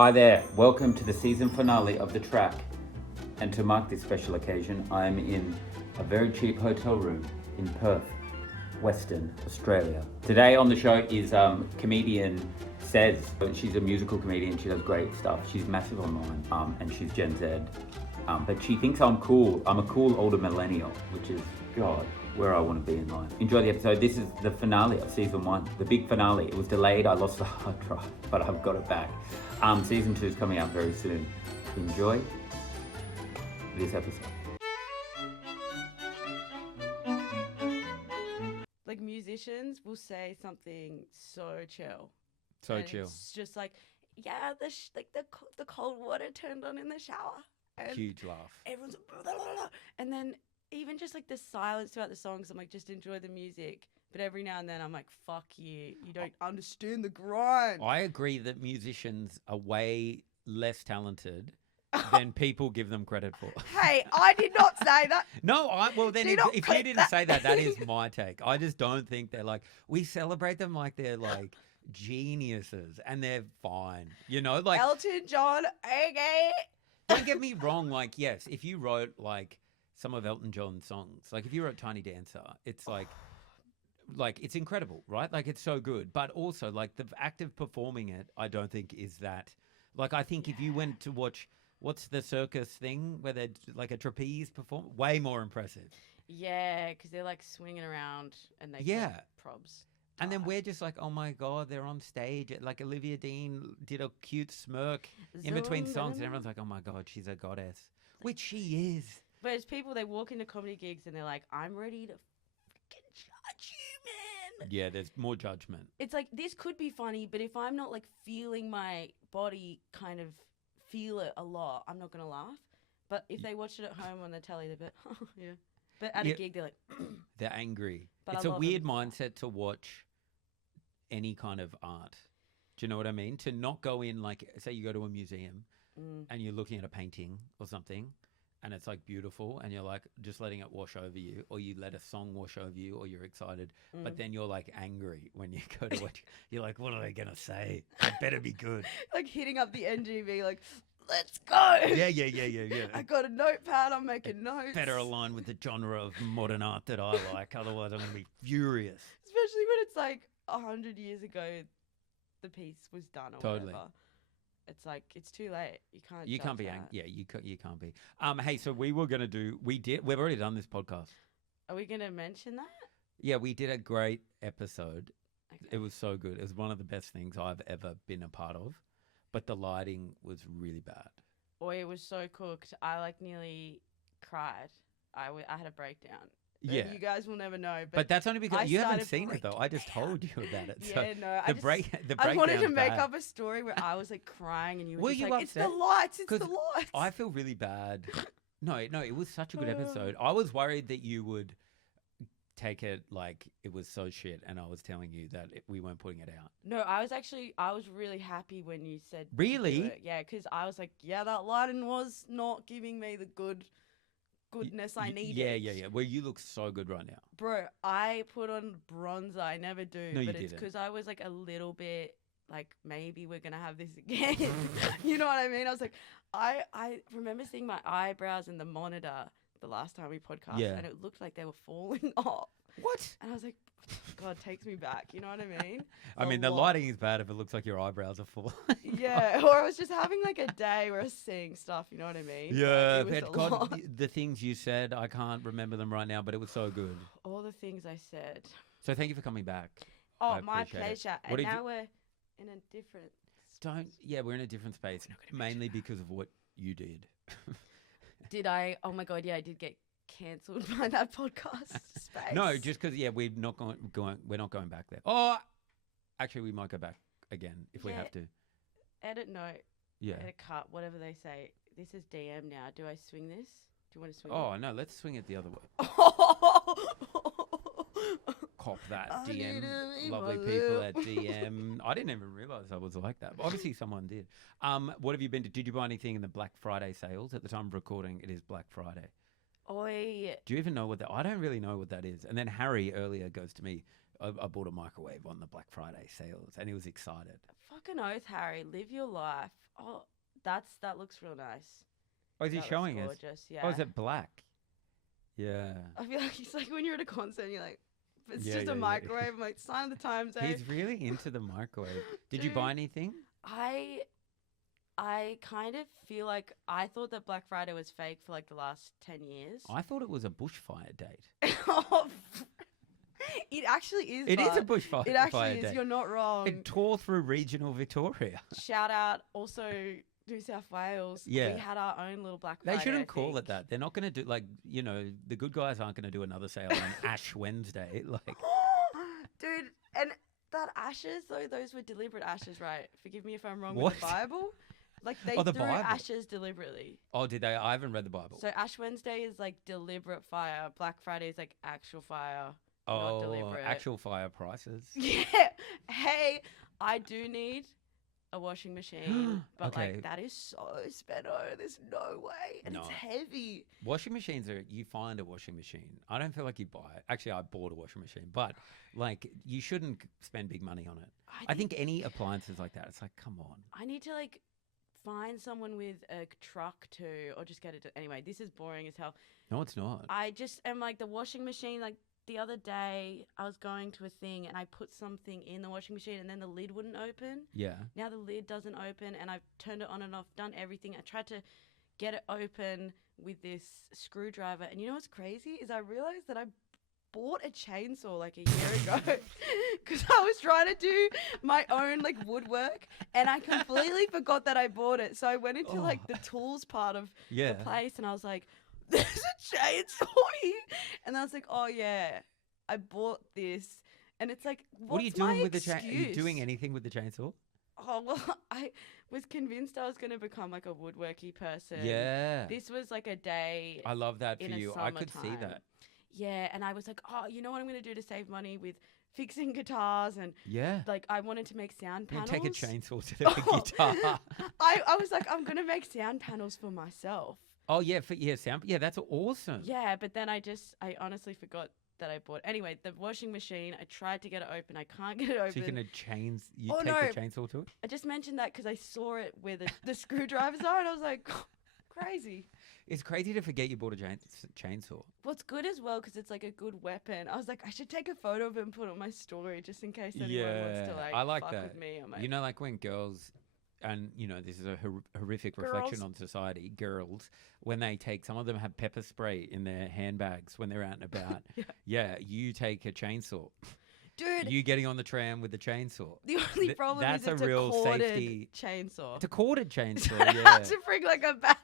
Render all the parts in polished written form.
Hi there, welcome to the season finale of The Track. And to mark this special occasion, I am in a very cheap hotel room in Perth, Western Australia. Today on the show is comedian SEZ. She's a musical comedian, she does great stuff. She's massive online, and she's Gen Z. But she thinks I'm cool. I'm a cool older millennial, which is, God, where I want to be in life. Enjoy the episode. This is the finale of season 1, the big finale. It was delayed, I lost the hard drive, but I've got it back. Season 2 is coming out very soon. Enjoy this episode. Like musicians will say something so chill. So and chill. It's just like, yeah, the cold water turned on in the shower. And Huge laugh. everyone's blah, blah, blah. And then even just like the silence throughout the songs, I'm like, just enjoy the music. But every now and then I'm like, fuck you. You don't understand the grind. I agree that musicians are way less talented than people give them credit for. Hey, I did not say that. No, well then Do if not you clip didn't that. say that, that is my take. I just don't think they're like, we celebrate them like they're like geniuses and they're fine. You know, like Elton John, okay. don't get me wrong, like yes, if you wrote like some of Elton John's songs, like if you wrote Tiny Dancer, it's like it's incredible, right? Like it's so good. But also like the act of performing it, I don't think is that like I think if you went to watch what's the circus thing where they're like a trapeze perform, way more impressive. Yeah, because they're like swinging around and they Yeah. get probs. And then we're just like, oh my God, they're on stage. Like Olivia Dean did a cute smirk in between songs and everyone's like, oh my God, she's a goddess, which she is. But it's people, they walk into comedy gigs and they're like, I'm ready to freaking judge you, man. Yeah, there's more judgment. It's like, this could be funny, but if I'm not like feeling my body kind of feel it a lot, I'm not going to laugh. But if they watch it at home on the telly, they're like, oh, yeah. But at Yeah. a gig, they're like, They're angry. But It's I a love weird them. mindset to watch any kind of art. Do you know what I mean? To not go in like, say you go to a museum and you're looking at a painting or something and it's like beautiful and you're like just letting it wash over you, or you let a song wash over you, or you're excited, but then you're like angry when you go to watch. You're like, what are they going to say? It better be good. like hitting up the NGV, like, let's go. Yeah. I got a notepad, I'm making notes. Better align with the genre of modern art that I like. Otherwise I'm going to be furious. Especially when it's like 100 years ago, the piece was done or Totally. whatever. It's like, it's too late. You can't. You can't judge be that. angry. Yeah, you can't be. Hey, so we've already done this podcast. Are we gonna mention that? Yeah, we did a great episode. Okay. It was so good. It was one of the best things I've ever been a part of. But the lighting was really bad. Or it was so cooked. I like nearly cried. I had a breakdown. But Yeah. you guys will never know. But that's only I because you haven't started seen it though. I just told you about it. So yeah, no. the I wanted to breakdown's make bad. up a story where I was like crying and you were Were just you like, it's the upset? lights, it's 'Cause the lights. I feel really bad. No, it was such a good episode. I was worried that you would take it like it was so shit and I was telling you that we weren't putting it out. No, I was really happy when you said to do Really? it. Yeah, because I was like, yeah, that lighting was not giving me the goodness I needed. Yeah. Well, you look so good right now. Bro, I put on bronzer. I never do, No, you but it's didn't. because I was like a little bit like, maybe we're gonna have this again. You know what I mean? I was like, I remember seeing my eyebrows in the monitor the last time we podcast, Yeah. and it looked like they were falling off. What? And I was like, God takes me back. You know what I mean? I mean, A the lot. lighting is bad if it looks like your eyebrows are full. Yeah, or I was just having like a day where I was seeing stuff. You know what I mean? Yeah, Like, it was but a God, lot. the things you said, I can't remember them right now, but it was so good. All the things I said. So thank you for coming back. Oh, I my appreciate it. pleasure. What And did now we're in a different. We're in a different space, mainly because of what you did. Did I? Oh my God! Yeah, I did get cancelled by that podcast space. No, just because we're not we're not going back there. Oh, actually, we might go back again if we Yeah. have to. Edit note. Yeah. Edit cut. Whatever they say. This is DM now. Do I swing this? Do you want to swing? Oh no, let's swing it the other way. it? Cop that I DM. need to leave Lovely my people lip. at DM. I didn't even realize I was like that. But obviously, someone did. What have you been to? Did you buy anything in the Black Friday sales? At the time of recording, it is Black Friday. Oi. Do you even know what that? I don't really know what that is. And then Harry earlier goes to me, I bought a microwave on the Black Friday sales, and he was excited. Fucking oath, Harry. Live your life. Oh, that looks real nice. Oh, is he That looks showing us? gorgeous. Yeah. Oh, is it black? Yeah. I feel like it's like when you're at a concert and you're like, it's Yeah, just yeah, a yeah. microwave. I'm like, sign of the times, eh? He's really into the microwave. Did you Dude. buy anything? I kind of feel like I thought that Black Friday was fake for like the last 10 years. I thought it was a bushfire date. It actually is. It is but a bushfire It actually fire is. date. You're not wrong. It tore through regional Victoria. Shout out also New South Wales. Yeah. We had our own little Black They Friday. shouldn't I call think. it that. They're not going to do the good guys aren't going to do another sale on Ash Wednesday. Like, Dude, and that ashes, though, those were deliberate ashes, right? Forgive me if I'm wrong What? with the Bible. Like, they Oh, the threw Bible. ashes deliberately. oh, did they? I haven't read the Bible. So Ash Wednesday is like deliberate fire. Black Friday is like actual fire. Not deliberate. Actual fire prices. Yeah. Hey, I do need a washing machine, but Okay. like that is so spenno. There's no way, and No. it's heavy. Washing machines are, you find a washing machine. I don't feel like you buy it. Actually, I bought a washing machine, but like you shouldn't spend big money on it. I think any appliances like that, it's like, come on. I need to like find someone with a truck too, or just get it. Anyway, this is boring as hell. No, it's not. I just am like the washing machine. Like the other day, I was going to a thing and I put something in the washing machine, and then the lid wouldn't open. Yeah. Now the lid doesn't open, and I've turned it on and off, done everything. I tried to get it open with this screwdriver, and you know what's crazy is I realized that I bought a chainsaw like a year ago because I was trying to do my own like woodwork, and I completely forgot that I bought it. So I went into like the tools part of Yeah. the place, and I was like, "There's a chainsaw here," and I was like, "Oh yeah, I bought this." And it's like, What are you what's my doing with the chainsaw? Are you excuse? doing anything with the chainsaw? Oh, well, I was convinced I was going to become like a woodworky person. Yeah. This was like a day. I love that for in a you. I could see summertime. that. Yeah. And I was like, oh, you know what I'm going to do to save money with fixing guitars? And Yeah. like, I wanted to make sound You panels. take a chainsaw to the Oh. guitar. I was like, I'm going to make sound panels for myself. Oh yeah, sound. Yeah, that's awesome. Yeah. But then I honestly forgot that I bought. Anyway, the washing machine, I tried to get it open. I can't get it open. So you're gonna you Oh, take no. the chainsaw to it? I just mentioned that because I saw it where the screwdrivers are, and I was like, crazy. It's crazy to forget you bought a chainsaw. What's good as well, because it's like a good weapon. I was like, I should take a photo of it and put it on my story just in case anyone wants to like I like fuck that. with me. On my... You know, like when girls, and you know, this is a horrific reflection Girls. on society. Girls, when they take, some of them have pepper spray in their handbags when they're out and about. Yeah. You take a chainsaw. Dude, You getting on the tram with the chainsaw. the only th- problem that's is it's a real corded safety- chainsaw. It's a corded So chainsaw. I Yeah. have to bring like a battery.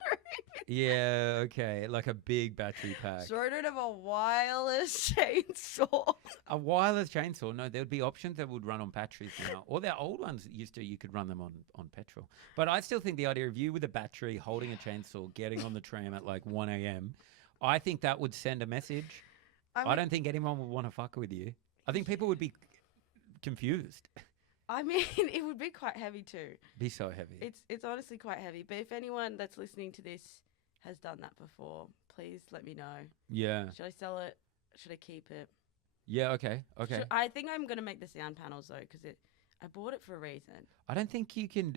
Yeah. Okay. Like a big battery pack. Sort of a wireless chainsaw. A wireless chainsaw? No, there would be options that would run on batteries now. Or their old ones you could run them on petrol. But I still think the idea of you with a battery, holding a chainsaw, getting on the tram at like 1 a.m., I think that would send a message. I don't think anyone would want to fuck with you. I think people would be confused. I mean, it would be quite heavy too. Be so heavy. It's honestly quite heavy. But if anyone that's listening to this has done that before, please let me know. Yeah. Should I sell it? Should I keep it? Yeah, okay. Okay. I think I'm going to make the sound panels though, because I bought it for a reason. I don't think you can...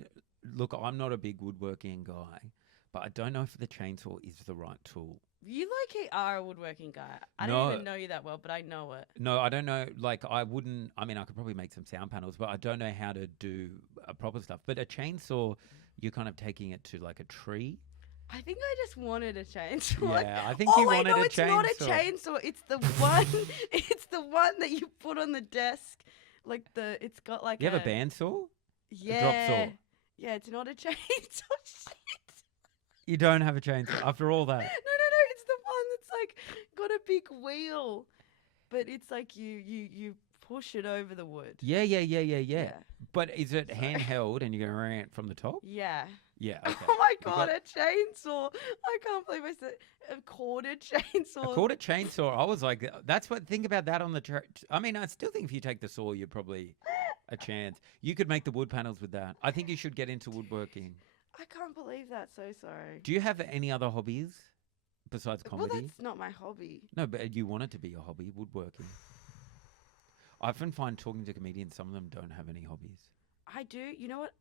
Look, I'm not a big woodworking guy, but I don't know if the chainsaw is the right tool. You are a woodworking guy. I No. don't even know you that well, but I know it. No, I don't know. Like, I wouldn't... I mean, I could probably make some sound panels, but I don't know how to do proper stuff. But a chainsaw, you're kind of taking it to, like, a tree. I think I just wanted a chainsaw. Yeah, I think Oh you wait, wanted no, a it's chainsaw. not a chainsaw. It's the one. It's the one that you put on the desk. Like it's got like. You have a bandsaw? Yeah. drop saw. Yeah, it's not a chainsaw. Shit. You don't have a chainsaw after all that. No. It's the one that's like got a big wheel, but it's like you push it over the wood. Yeah. But is it handheld and you're going to ran it from the top? Yeah. Yeah. Okay. Oh my You god, got- a chainsaw! I can't believe I said a corded chainsaw. I called it chainsaw. I was like, that's what. Think about that on the. I mean, I still think if you take the saw, you're probably a chance. You could make the wood panels with that. I think you should get into woodworking. I can't believe that. So sorry. Do you have any other hobbies besides comedy? Well, that's not my hobby. No, but you want it to be a hobby, woodworking. I often find talking to comedians, some of them don't have any hobbies. I do. You know what?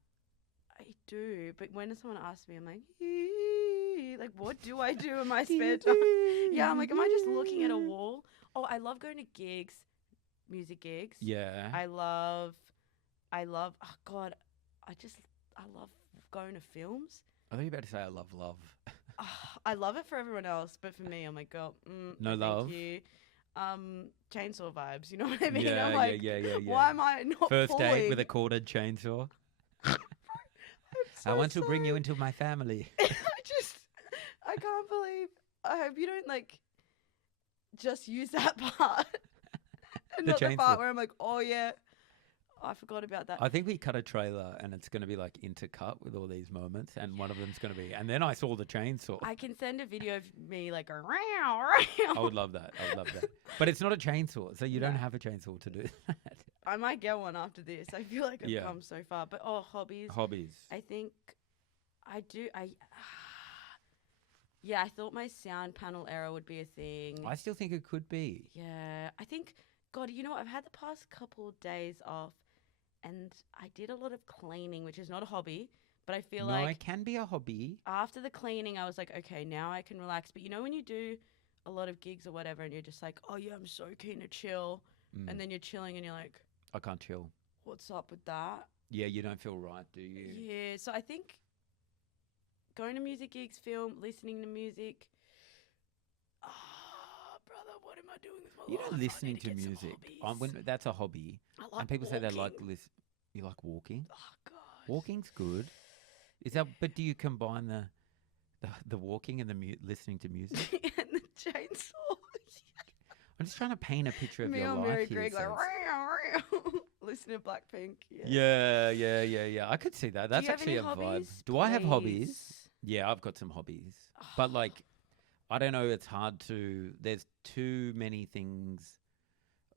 I do. But when someone asks me, I'm like, what do I do in my spare time? Yeah, I'm like, am I just looking at a wall? Oh, I love going to gigs, music gigs. Yeah. I love, oh God, I love going to films. I thought you were about to say I love love. I love it for everyone else, but for me, I'm like, girl, No love. Thank you. Chainsaw vibes, you know what I mean? Yeah, I'm like, yeah. why am I not First date pulling? with a corded chainsaw. So I want to bring you sorry. into my family. I can't believe. I hope you don't like just use that part, and The not the chainsaw. part where I'm like, oh yeah, I forgot about that. I think we cut a trailer and it's going to be like intercut with all these moments, and one of them's going to be. And then I saw the chainsaw. I can send a video of me like a I would love that. But it's not a chainsaw, so you don't No. have a chainsaw to do that. I might get one after this. I feel like I've Yeah. come so far. But hobbies. Hobbies. I think I do. Yeah, I thought my sound panel era would be a thing. I still think it could be. Yeah, I think, God, you know, I've had the past couple of days off and I did a lot of cleaning, which is not a hobby, but I feel No, like it can be a hobby. after the cleaning, I was like, okay, now I can relax. But you know, when you do a lot of gigs or whatever and you're just like, oh yeah, I'm so keen to chill. Mm. And then you're chilling and you're like, I can't chill. what's up with that? Yeah, you don't feel right, do you? Yeah, so I think going to music gigs, film, listening to music. Brother, what am I doing with my You life? know, I need listening to get some music. hobbies. That's a hobby. I like And people say they like walking. you like walking. Oh God. Walking's good. Is that? But do you combine the walking and the listening to music? And the chainsaw. I'm just trying to paint a picture of Me your or life Mary here. Greg, like, so it's- listen to Blackpink. yeah. I could see that. Do That's you have actually any a vibe. hobbies? Do I have hobbies? Please. Yeah, I've got some hobbies. But like, I don't know. It's hard to. There's too many things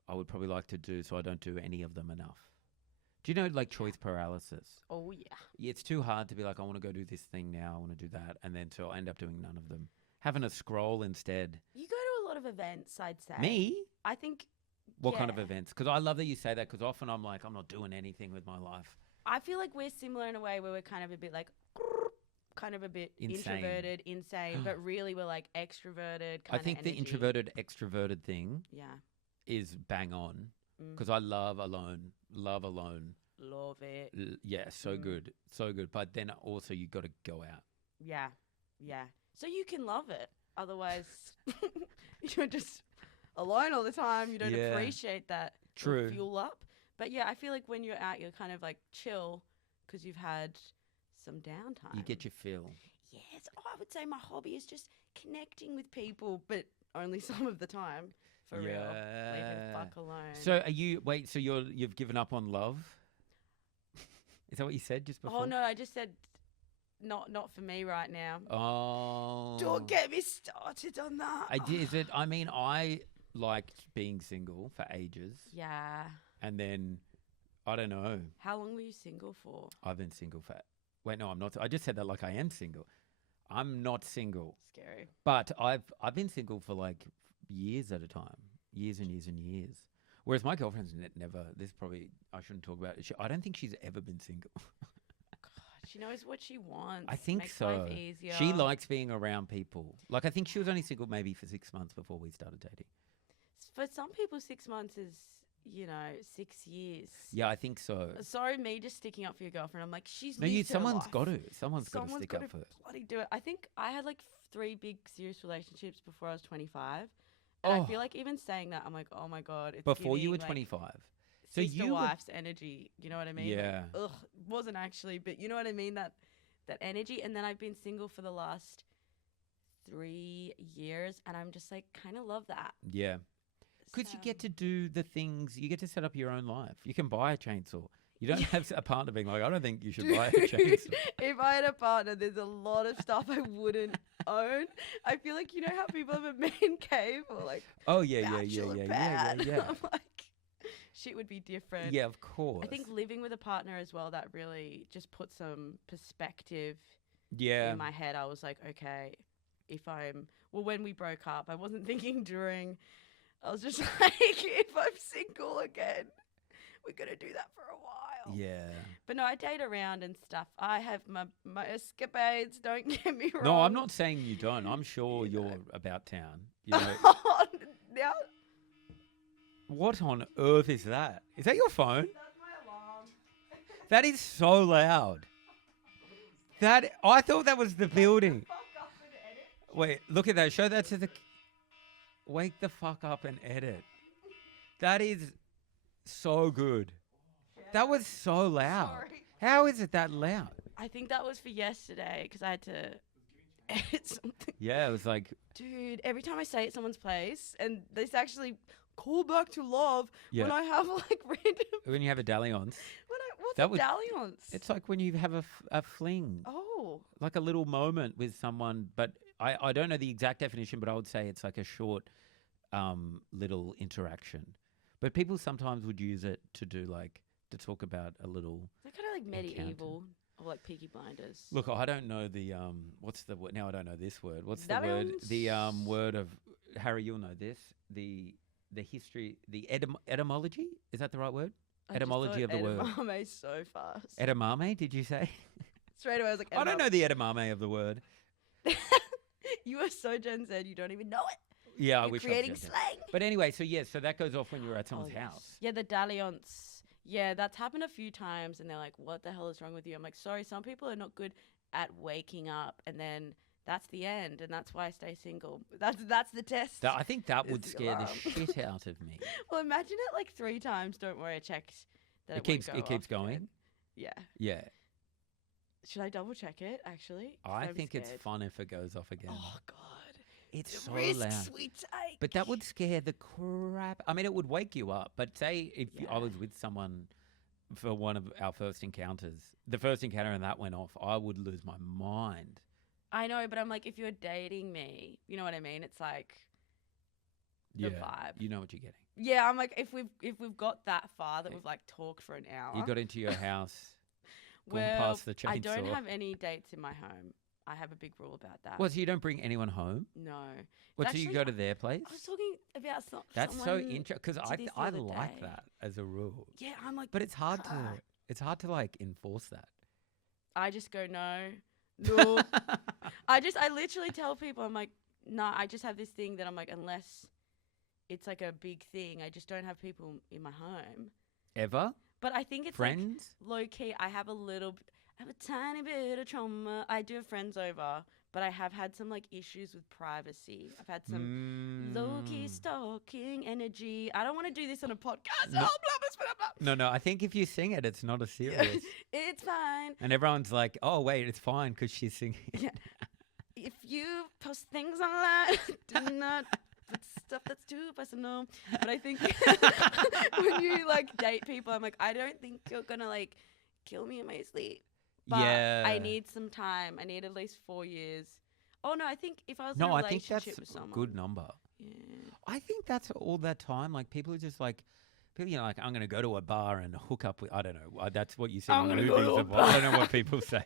I would probably like to do, so I don't do any of them enough. Do you know like choice paralysis? Oh yeah. Yeah, it's too hard to be like, I want to go do this thing now. I want to do that, and then so I end up doing none of them. Having a scroll instead. You go to a lot of events, I'd say. Me? I think. What kind of yeah. events? Because I love that you say that. Because often I'm like, I'm not doing anything with my life. I feel like we're similar in a way where we're kind of a bit like, kind of a bit Insane. introverted, insane, but really we're like extroverted. I Kind think of the energy. introverted extroverted thing Yeah. is bang on. Mm. Because I love alone. Love alone. Love it. Yeah, so Mm. good. So good. But then also you got to go out. Yeah. Yeah. So you can love it. Otherwise, you're just alone all the time. You don't Yeah. appreciate that True. fuel up. But yeah, I feel like when you're out, you're kind of like chill because you've had some downtime. You get your fill. Yes. Oh, I would say my hobby is just connecting with people, but only some of the time. For real. Leave the Yeah. fuck alone. So are you, wait, so you've given up on love? Is that what you said just before? Oh no, I just said not for me right now. Oh. Don't get me started on that. I did. Is it? I mean, I liked being single for ages, Yeah. and then I don't know. How long were you single for? I've been single for. Wait, no, I'm not. I just said that like I am single. I'm not single, Scary. but I've been single for like years at a time, years and years and years. Whereas my girlfriend's never. This probably I shouldn't talk about it. I don't think she's ever been single. God, she knows what she wants. I think Makes so. Life easier. She likes being around people. Like I think she was only single maybe for 6 months before we started dating. For some people, 6 months is 6 years. Yeah, I think so. Sorry, me just sticking up for your girlfriend. I'm like, she's No, lived her someone's life. got to. Someone's got to Someone's stick gotta up for it. bloody do it. I think I had like 3 big serious relationships before I was 25. And I feel like even saying that, I'm like, oh my God. It's Before you were giving, like, 25. So sister you were- wife's energy. You know what I mean? Like, Yeah. ugh, wasn't actually, but you know what I mean? That energy. And then I've been single for the last 3 years. And I'm just like, kind of love that. Yeah. Because you get to do the things, you get to set up your own life. You can buy a chainsaw. You don't have a partner being like, I don't think you should buy a chainsaw. If I had a partner, there's a lot of stuff I wouldn't own. I feel like, you know how people have a man cave or like Oh, yeah. bachelor pad? I'm like, shit would be different. Yeah, of course. I think living with a partner as well, that really just put some perspective Yeah. in my head. I was like, okay, when we broke up, I wasn't thinking during I was just like, if I'm single again, we're gonna do that for a while. Yeah. But no, I date around and stuff. I have my escapades. Don't get me wrong. No, I'm not saying you don't. I'm sure you're about town. You know. Now What on earth is that? Is that your phone? that's my alarm. That is so loud. That I thought that was the building. Fuck up and edit. Wait, look at that. Show that to the. Wake the fuck up and edit. That is so good. That was so loud. Sorry. How is it that loud? I think that was for yesterday because I had to edit something. Yeah, it was like. Dude, every time I stay at someone's place and this actually call back to love Yeah. when I have like random. When you have a dalliance, What's That a was- dalliance? it's like when you have a fling, Oh. like a little moment with someone. But I don't know the exact definition, but I would say it's like a short little interaction. But people sometimes would use it to do like, to talk about a little. They're kind of like Encounter. medieval or like Peaky Blinders. Look, I don't know the what's the word? Now I don't know this word. What's the word? Dalliance? The word of Harry. You'll know this. The history. The etymology. Is that the right word? I just Etymology thought of the word. edamame so fast. Edamame? Did you say? Straight away I was like, I don't know the edamame of the word. You are so Gen Z, you don't even know it. Yeah, I You're wish creating I was. slang. But anyway, so yeah, so that goes off when you're at Oh, someone's yes. house. Yeah, the dalliance. Yeah, that's happened a few times, and they're like, "What the hell is wrong with you?" I'm like, "Sorry, some people are not good at waking up, and then that's the end, and that's why I stay single. That's the test." I think that Is would the scare the alarm. shit out of me. Well, imagine it like 3 times. Don't worry, I checked that It won't keeps go it keeps off going. again. Yeah. Yeah, Should I double check it? Actually, 'Cause I I'm think it's scared. fun if it goes off again. Oh God, It's the so risks loud. we take. But that would scare the crap. I mean, it would wake you up. But say if I Yeah. was with someone for one of our first encounters, the first encounter and that went off, I would lose my mind. I know, but I'm like, if you're dating me, you know what I mean? It's like the Yeah, vibe. you know what you're getting. Yeah, I'm like, if we've got that far that we've like talked for an hour. You got into your house, gone well, past the I don't chainsaw. have any dates in my home. I have a big rule about that. Well, so you don't bring anyone home? No. What, so Actually, you go to their place? I was talking about That's so someone interesting because did this the I other like day. that as a rule. Yeah, I'm like, But it's hard to "Ah." like enforce that. I just go no. I literally tell people, I'm like, nah, I just have this thing that I'm like, unless it's like a big thing, I just don't have people in my home. Ever? But I think it's Friends? like low key. I have a tiny bit of trauma. I do have friends over, but I have had some like issues with privacy. I've had some low key stalking energy. I don't want to do this on a podcast. No. Oh, blah, blah, blah, blah. No, I think if you sing it, it's not as serious. It's fine. And everyone's like, oh, wait, it's fine because she's singing. Yeah. If you post things online, do not put stuff that's too personal. But I think when you like date people, I'm like, I don't think you're gonna like kill me in my sleep. But Yeah. I need some time. I need at least 4 years. Oh no, I think if I was in No, a I think relationship that's with a someone, good number. Yeah. I think that's all that time. Like people are just like, people, like I'm going to go to a bar and hook up with. I don't know. That's what you see I'm in gonna movies. go to a Of, I don't know what people say.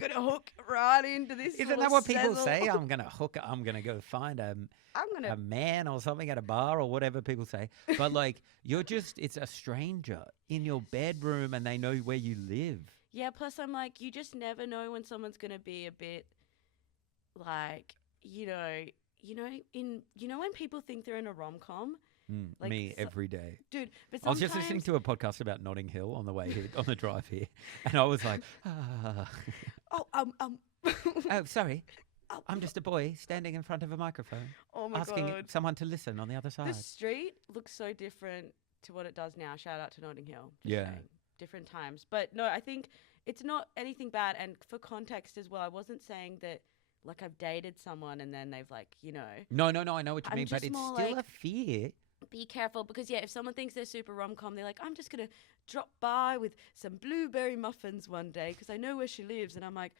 Gonna hook right into this. Isn't little that what people sizzle. say? I'm going to hook. I'm going to go find I'm a gonna. man or something at a bar or whatever people say. But like you're just, it's a stranger in your bedroom and they know where you live. Yeah. Plus, I'm like, you just never know when someone's gonna be a bit, like, when people think they're in a rom-com, Like, Me so- every day. dude. But I was sometimes just listening to a podcast about Notting Hill on the way here, on the drive here, and I was like, ah. Oh, sorry. I'm just a boy standing in front of a microphone Oh my asking god. someone to listen on the other side. The street looks so different to what it does now. Shout out to Notting Hill. Just Yeah. saying. Different times. But no, I think it's not anything bad. And for context as well, I wasn't saying that like I've dated someone and then they've like, No, I know what you I'm mean, but just it's more still a like- fear. be careful because if someone thinks they're super rom-com, they're like, I'm just going to drop by with some blueberry muffins one day because I know where she lives. And I'm like,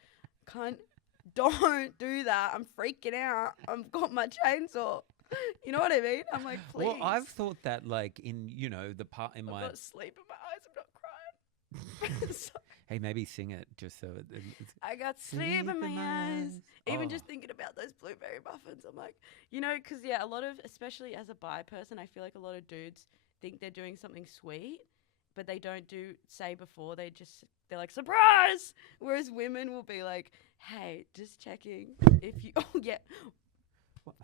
don't do that. I'm freaking out. I've got my chainsaw. You know what I mean? I'm like, please. Well, I've thought that like in, the part in I've my... got sleep in my eyes. I'm not crying. Hey, maybe sing it just so it's I got sleep in my eyes. Even just thinking about those blueberry muffins, I'm like, because a lot of, especially as a bi person, I feel like a lot of dudes think they're doing something sweet, but they don't say before. They're like, surprise! Whereas women will be like, hey, just checking if you, oh yeah. What?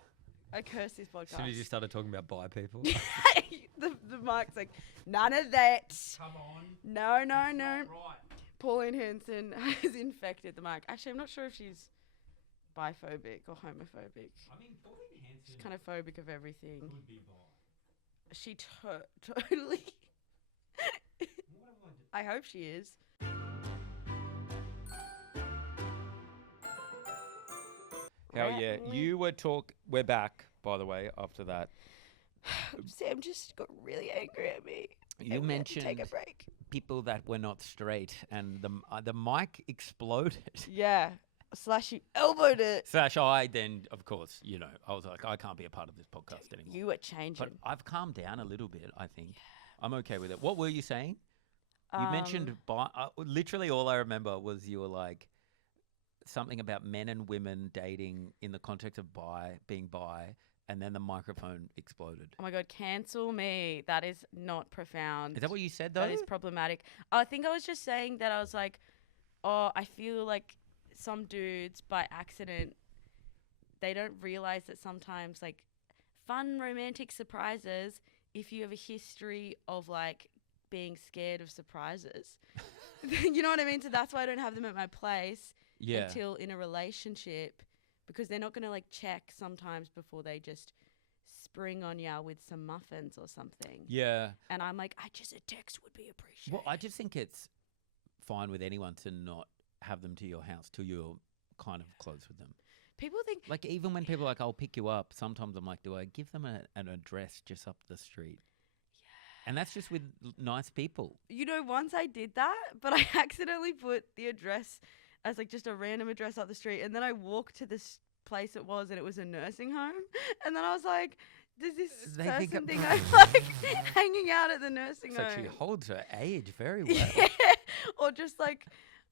I curse this podcast. As soon as you started talking about bi people. the mic's like, none of that. Come on. No. Right. Pauline Hanson has infected the mic. Actually, I'm not sure if she's biphobic or homophobic. I mean, Pauline Hanson She's kind of phobic of everything. could be bi. She totally. What have I I hope she is. Hell yeah. We're back, by the way, after that. Sam just got really angry at me. You and we had to mentioned take a break. people that were not straight, and the mic exploded. Yeah. / you elbowed it. / I then, of course, I was like, I can't be a part of this podcast anymore. You were changing. But I've calmed down a little bit, I think. I'm okay with it. What were you saying? You mentioned literally all I remember was you were like something about men and women dating in the context of being bi, and then the microphone exploded. Oh my God, cancel me. That is not profound. Is that what you said though? That is problematic. I think I was just saying that I was like, I feel like some dudes by accident, they don't realize that sometimes like fun romantic surprises, if you have a history of like being scared of surprises, you know what I mean? So that's why I don't have them at my place until in a relationship, because they're not going to like check sometimes before they just spring on ya with some muffins or something. Yeah. And I'm like, a text would be appreciated. Well, I just think it's fine with anyone to not have them to your house till you're kind of close with them. People think... Like, even when people are like, I'll pick you up, sometimes I'm like, do I give them an address just up the street? Yeah. And that's just with nice people. Once I did that, but I accidentally put the address as like just a random address up the street. And then I walked to this place it was, and it was a nursing home. And then I was like, does this person think I'm like hanging out at the nursing home? It's like she holds her age very well. Yeah. Or just like,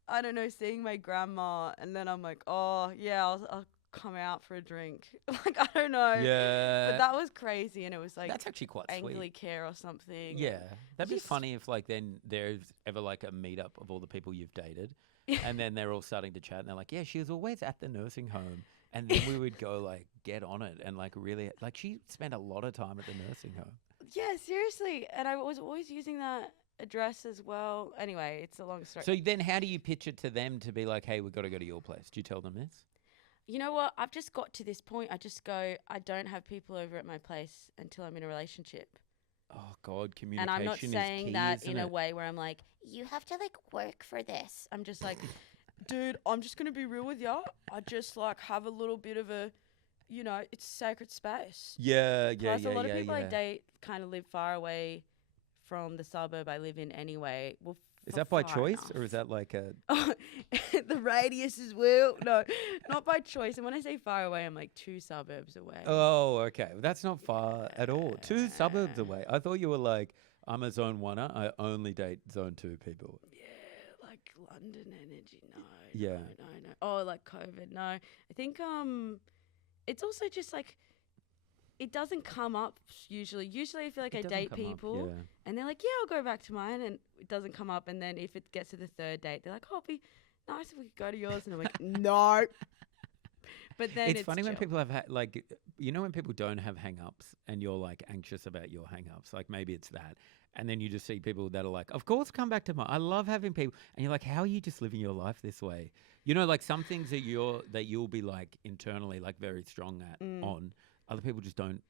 I don't know, seeing my grandma, and then I'm like, oh yeah, I'll come out for a drink. Like, I don't know. Yeah. But that was crazy, and it was like, that's actually quite Angly sweet. Care or something. Yeah. That'd be funny if like then there's ever like a meetup of all the people you've dated, and then they're all starting to chat, and they're like, yeah, she was always at the nursing home. And then we would go like get on it and like really like she spent a lot of time at the nursing home. Yeah, seriously. And I was always using that address as well. Anyway, it's a long story. So then how do you pitch it to them to be like, hey, we've got to go to your place? Do you tell them this? You know what? I've just got to this point. I just go, I don't have people over at my place until I'm in a relationship. Oh, God, communication and I'm not is saying key, that isn't in it? a way where I'm like, you have to like work for this. I'm just like, dude, I'm just going to be real with you. I just like have a little bit of a, it's sacred space. Yeah. Plus, a lot of people I date kind of live far away from the suburb I live in anyway. Well, is that by choice or is that like a... the radius as well? No, not by choice. And when I say far away, I'm like 2 suburbs away. Oh, okay. That's not far at all. 2 suburbs away. I thought you were like, I'm a zone 1er. I only date zone 2 people. Yeah, like London energy. No. Yeah. No. Oh, like COVID. No. I think it's also just like, it doesn't come up usually. Usually I feel like I date people and they're like, yeah, I'll go back to mine, and it doesn't come up. And then if it gets to the 3rd date, they're like, oh, it'd be nice if we could go to yours. And I'm like, no. But then it's funny chill. when people have like, when people don't have hang-ups and you're like anxious about your hang-ups, like maybe it's that. And then you just see people that are like, of course, come back to mine. I love having people. And you're like, how are you just living your life this way? Like some things that you'll be like internally like very strong on. Other people just don't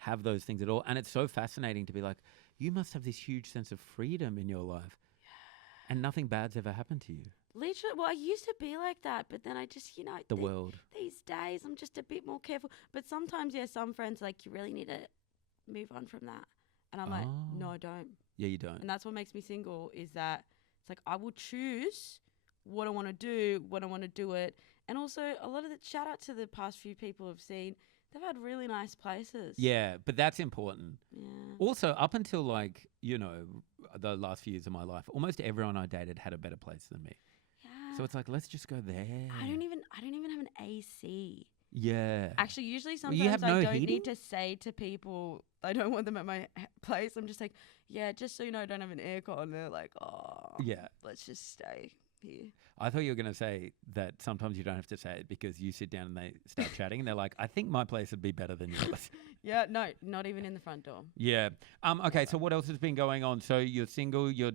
have those things at all. And it's so fascinating to be like, you must have this huge sense of freedom in your life. Yeah. And nothing bad's ever happened to you. Literally, well, I used to be like that, but then I just, the world. These days, I'm just a bit more careful. But sometimes, some friends like, you really need to move on from that. And I'm like, no, I don't. Yeah, you don't. And that's what makes me single, is that it's like, I will choose what I want to do, when I want to do it. And also, a lot of the shout out to the past few people I've seen, They've had really nice places. Yeah, but that's important. Yeah. Also, up until like, the last few years of my life, almost everyone I dated had a better place than me. Yeah. So it's like, let's just go there. I don't even have an AC. Yeah. Actually, usually you sometimes have no I don't heating? need to say to people I don't want them at my place. I'm just like, yeah, just so you know, I don't have an aircon. They're like, oh, Yeah. let's just stay here. I thought you were going to say that sometimes you don't have to say it because you sit down and they start chatting and they're like, I think my place would be better than yours. Yeah, no, not even in the front door. Yeah. Okay. So what else has been going on? So you're single. You're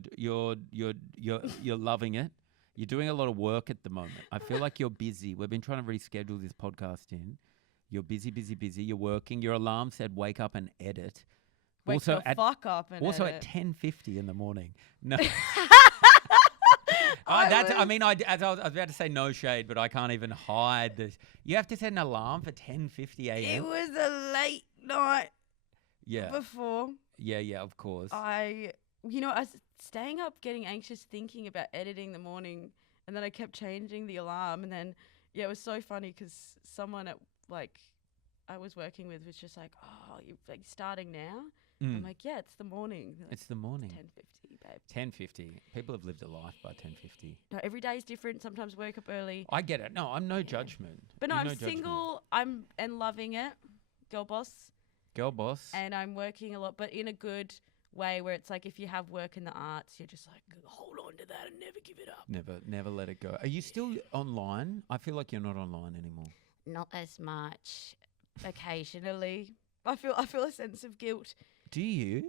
loving it. You're doing a lot of work at the moment. I feel like you're busy. We've been trying to reschedule this podcast in. You're busy. You're working. Your alarm said wake up and edit. Wake the fuck up and also edit. at 10:50 in the morning. No. I I was about to say no shade, but I can't even hide this. You have to set an alarm for 10:50 a.m. It was a late night Yeah. before. Yeah, of course. I was staying up getting anxious thinking about editing the morning, and then I kept changing the alarm, and then, it was so funny because someone I was working with was just like, oh, you're like starting now? I'm like, yeah, it's the morning. Like, It's the morning. 10:50, babe. 10:50. People have lived a life by 10:50. No, every day is different. Sometimes wake up early. I get it. No, I'm no judgment. But no, You're I'm judgment. single. I'm loving it. Girl boss. Girl boss. And I'm working a lot, but in a good way where it's like if you have work in the arts, you're just like, hold on to that and never give it up. Never let it go. Are you still online? I feel like you're not online anymore. Not as much. Occasionally. I feel a sense of guilt. Do you?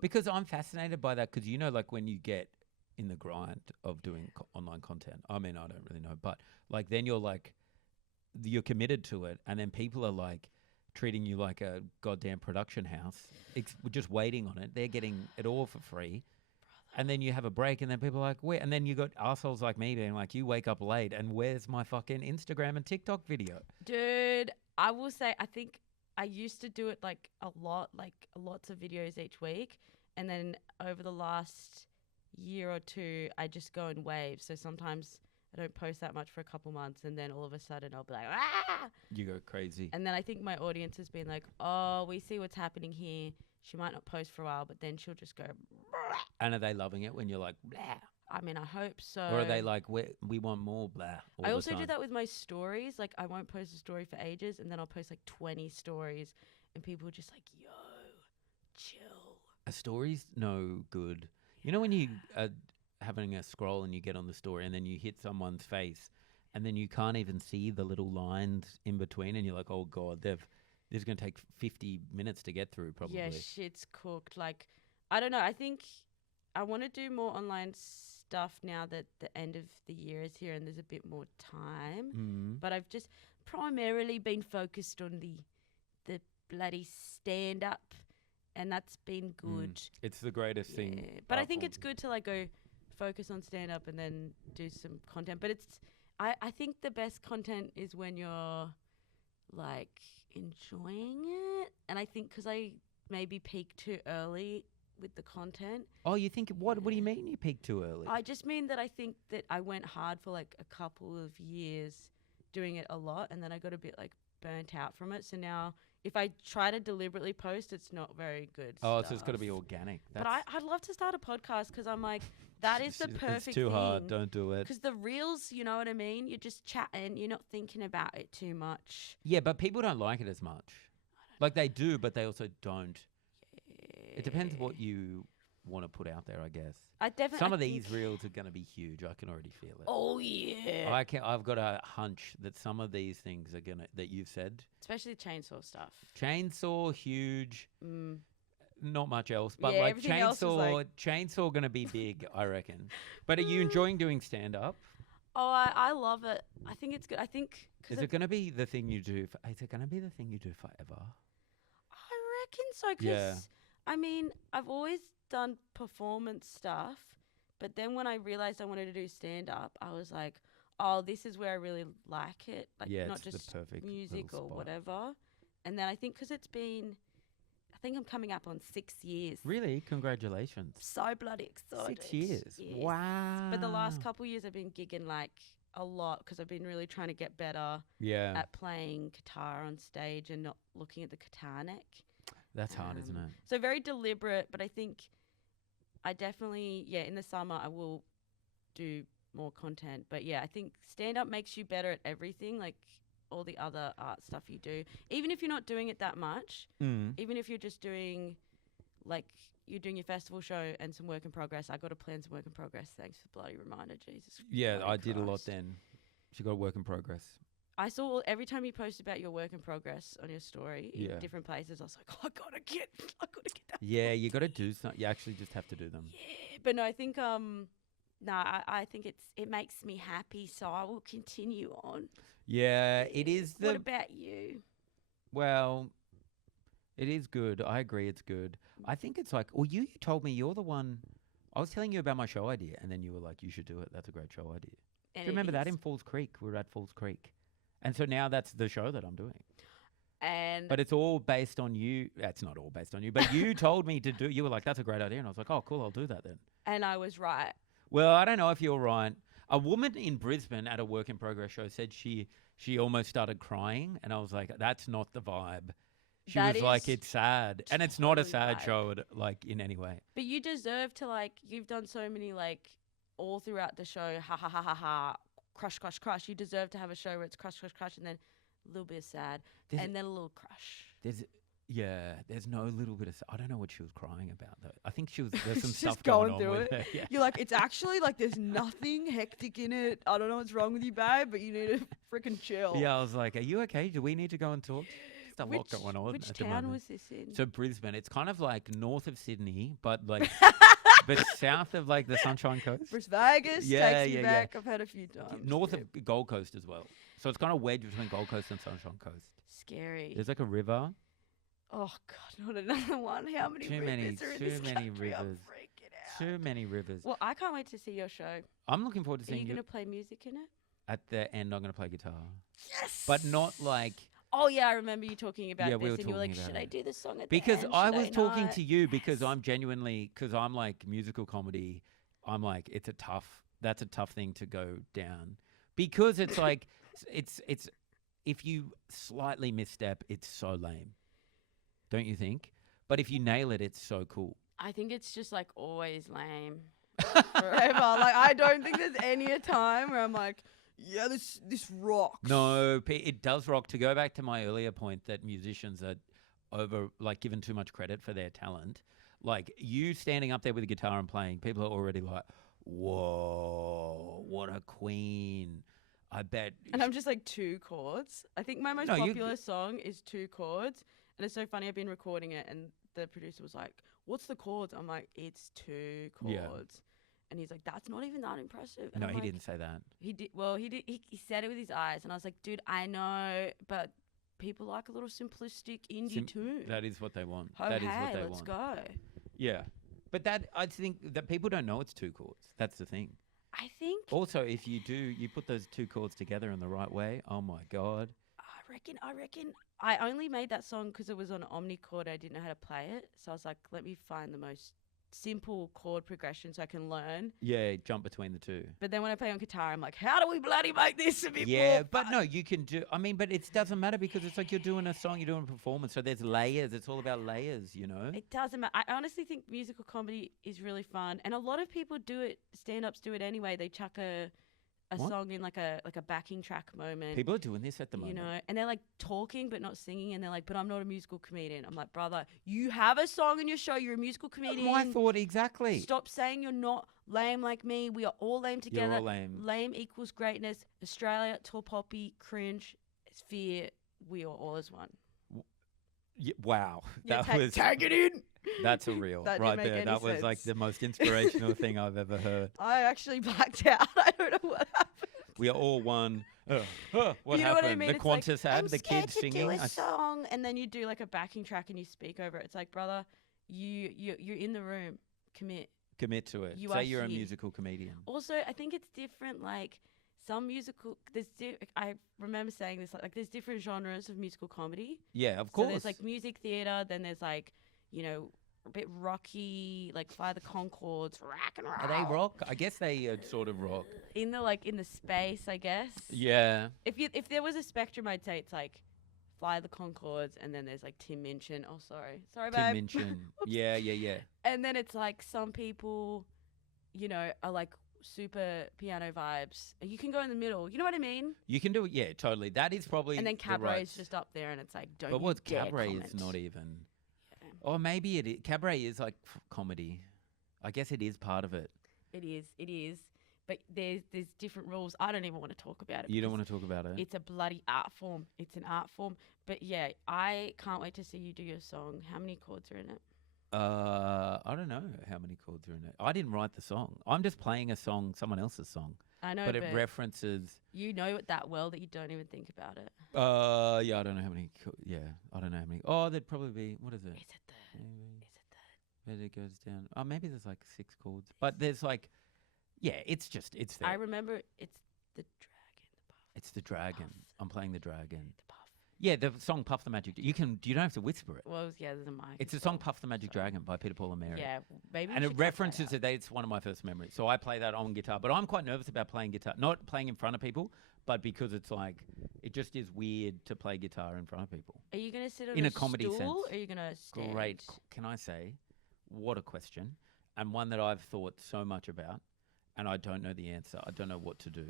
Because I'm fascinated by that because, like when you get in the grind of doing online content, I mean, I don't really know, but like then you're committed to it and then people are like treating you like a goddamn production house, just waiting on it. They're getting it all for free. And then you have a break and then people are like, where? And then you got assholes like me being like, you wake up late and where's my fucking Instagram and TikTok video? Dude, I will say, I think I used to do it like a lot, like lots of videos each week. And then over the last year or two, I just go in waves. So sometimes I don't post that much for a couple months. And then all of a sudden I'll be like, ah! You go crazy. And then I think my audience has been like, oh, we see what's happening here. She might not post for a while, but then she'll just go. Blah. And are they loving it when you're like, blah? I mean, I hope so. Or are they like, we want more blah all I the also time? do that with my stories. Like, I won't post a story for ages, and then I'll post like 20 stories, and people are just like, yo, chill. A story's no good. You know when you are having a scroll and you get on the story and then you hit someone's face and then you can't even see the little lines in between and you're like, oh, God, this is going to take 50 minutes to get through probably. Yeah, shit's cooked. Like, I don't know. I think I want to do more online stuff now that the end of the year is here and there's a bit more time. But I've just primarily been focused on the bloody stand-up, and that's been good. It's the greatest thing. But I think it's good to like go focus on stand-up and then do some content. But I think the best content is when you're like enjoying it. And I think because I maybe peaked too early with the content. Oh, you think, what do you mean you peaked too early? I just mean that I think that I went hard for like a couple of years doing it a lot, and then I got a bit like burnt out from it. So now if I try to deliberately post, it's not very good Oh, stuff. so it's got to be organic. But I'd love to start a podcast because I'm like, that is the perfect It's too thing. hard. Don't do it. Because the reels, you know what I mean? You're just chatting. You're not thinking about it too much. Yeah, but people don't like it as much. Like they do, but they also don't. It depends what you want to put out there, I guess. Some of these reels are going to be huge. I can already feel it. Oh, yeah. I've got a hunch that some of these things are that you've said. Especially chainsaw stuff. Chainsaw, huge. Not much else, but Yeah, like everything else is chainsaw going to be big, I reckon. But are you enjoying doing stand up? Oh, I love it. I think it's good. I think Is it going to be the thing you do? Is it going to be the thing you do forever? I reckon so. Cause, Yeah. I mean, I've always done performance stuff, but then when I realized I wanted to do stand up, I was like, oh, this is where I really like it. Like, Yeah, not it's the just perfect music little or spot. whatever. And then I think because it's been, I think I'm coming up on 6 years. Really? Congratulations. So bloody excited. 6 years. Yes. Wow. But the last couple years I've been gigging like a lot because I've been really trying to get better Yeah. at playing guitar on stage and not looking at the guitar neck. That's hard, isn't it? So very deliberate, but I think I definitely, in the summer I will do more content. But yeah, I think stand-up makes you better at everything, like all the other art stuff you do. Even if you're not doing it that much, even if you're just doing, like, you're doing your festival show and some work in progress. I got to plan some work in progress. Thanks for the bloody reminder, Jesus. Yeah, bloody I did a lot Christ. then. She got a work in progress. I saw every time you post about your work in progress on your story Yeah. in different places, I was like, oh, I gotta get that. Yeah, you got to do something. You actually just have to do them. Yeah, but no, I think I think it makes me happy, so I will continue on. Yeah, it is What about you? Well, it is good. I agree it's good. I think it's like, well, you told me you're the one. I was telling you about my show idea, and then you were like, you should do it. That's a great show idea. And Do you remember that is. in Falls Creek? We were at Falls Creek. And so now that's the show that I'm doing. And But it's all based on you. It's not all based on you, but you told me to do. You were like, that's a great idea. And I was like, oh, cool, I'll do that then. and I was right. Well, I don't know if you're right. A woman in Brisbane at a work in progress show said she almost started crying. And I was like, that's not the vibe. She That was like, is it's sad. And it's not a totally sad vibe. show, like, in any way. But you deserve to, like, you've done so many, like, all throughout the show, ha ha ha ha ha, crush, crush, crush. You deserve to have a show where it's crush, crush, crush, and then a little bit of sad, There's- and then a little crush. There's no little bit of. I don't know what she was crying about though. I think there's some She's stuff going on through with it. her. Yeah. You're like, it's actually, like, there's nothing hectic in it. I don't know what's wrong with you, babe, but you need to freaking chill. Yeah, I was like, "Are you okay? Do we need to go and talk?" There's a lot going on Which at the town moment. was this in? So Brisbane, it's kind of like north of Sydney, but like, but south of like the Sunshine Coast. Bris Vegas Yeah, takes me yeah, yeah. back. I've had a few times. North Yeah. of Gold Coast as well. So it's kind of wedged between Gold Coast and Sunshine Coast. Scary. There's like a river. Oh God, not another one. How many Too rivers many- are in too this many country? I'm rivers. freaking out. Too many rivers. Well, I can't wait to see your show. I'm looking forward to Are you seeing going you. to play music in it? At the end, I'm going to play guitar, Yes. but not like. Oh yeah, I remember you talking about Yeah, this, we were and you were like, talking about "Should I it. do the song at Because the end? I Should was talking not?" to you because Yes. I'm genuinely, because I'm like musical comedy. I'm like, that's a tough thing to go down because it's like, it's if you slightly misstep, it's so lame, don't you think? But if you nail it, it's so cool. I think it's just like always lame forever. Like I don't think there's any time where I'm like, yeah, this rocks. No, it does rock. To go back to my earlier point that musicians are given too much credit for their talent. Like you standing up there with a guitar and playing, people are already like, whoa, what a queen. I bet. And I'm just like 2 chords. I think my most No, you- popular song is 2 chords. And it's so funny, I've been recording it and the producer was like, what's the chords? I'm like, it's 2 chords. Yeah. And he's like, that's not even that impressive. And No, I'm he like, didn't say that. He did. Well, he did. He said it with his eyes. And I was like, dude, I know, but people like a little simplistic indie too. That is what they want. Oh, That is hey, what they let's want. go. Yeah. But I think that people don't know it's 2 chords. That's the thing. I think, Also, if you put those 2 chords together in the right way, oh my God. I reckon I only made that song because it was on omnichord. I didn't know how to play it. So I was like, let me find the most simple chord progression so I can learn. Yeah, jump between the 2. But then when I play on guitar, I'm like, how do we bloody make this a bit Yeah, more but fun? no, you can do. I mean, but it doesn't matter because it's like you're doing a song, you're doing a performance. So there's layers. It's all about layers, you know? It doesn't matter. I honestly think musical comedy is really fun, and a lot of people do it. Stand-ups do it anyway. They chuck a What? song in like a backing track moment. People are doing this at the you moment. know, and they're like talking but not singing, and they're like, "But I'm not a musical comedian." I'm like, "Brother, you have a song in your show. You're a musical comedian. My thought exactly. Stop saying you're not lame like me. We are all lame together. You're all lame. Lame equals greatness. Australia, tall poppy, cringe, fear. We are all as one. Wow, Yeah, that was tag it in. that's a real That didn't right make there. any That was like sense. the most inspirational thing I've ever heard. I actually blacked out. I don't know what happened. We are all one. What You know happened? what I mean? The It's like, Qantas I'm ad, the scared kids to singing. do I a s- song, and then you do like a backing track and you speak over it. It's like, brother, you're in the room. Commit. Commit to it. You Say are you're a here. musical comedian. Also, I think it's different. Like some musical, I remember saying this. Like there's different genres of musical comedy. Yeah, of So course. there's like music theater. Then there's like you know, a bit rocky, like Fly the Conchords, rock and roll. Are they rock? I guess they sort of rock. In the space, I guess. Yeah. If there was a spectrum, I'd say it's like Fly the Conchords, and then there's like Tim Minchin. Oh, sorry, Tim babe. Minchin. Yeah. And then it's like some people, you know, are like super piano vibes. You can go in the middle. You know what I mean? You can do it. Yeah, totally. That is probably. And then the Cabaret's right. just up there, and it's like, don't. But you what's dare Cabaret comment. is not even. Yeah. Or maybe it is. Cabaret is like comedy. I guess it is part of it. It is. But there's different rules. I don't even want to talk about it. You don't want to talk about it? It's a bloody art form. It's an art form. But yeah, I can't wait to see you do your song. How many chords are in it? I don't know how many chords are in it. I didn't write the song. I'm just playing a song, someone else's song. I know, but it references. You know it that well that you don't even think about it. Yeah, I don't know how many. I don't know how many. Oh, there'd probably be. What is it? Is it the? Maybe it goes down. Oh, maybe there's like 6 chords. But there's like, yeah, it's there. I remember it's the dragon. It's the dragon. Puff. I'm playing the dragon. The puff. Yeah, the song "Puff the Magic." You don't have to whisper it. Well, yeah, there's a mic. It's as the song well, "Puff the Magic so. Dragon" by Peter, Paul, and Mary. Yeah, maybe. And we it should cut that references out. it. It's one of my first memories. So I play that on guitar. But I'm quite nervous about playing guitar. Not playing in front of people, but because it's like, it just is weird to play guitar in front of people. Are you gonna sit on in a a comedy stool, sense. or are you gonna stand? Great. Can I say, what a question. And one that I've thought so much about. And I don't know the answer. I don't know what to do.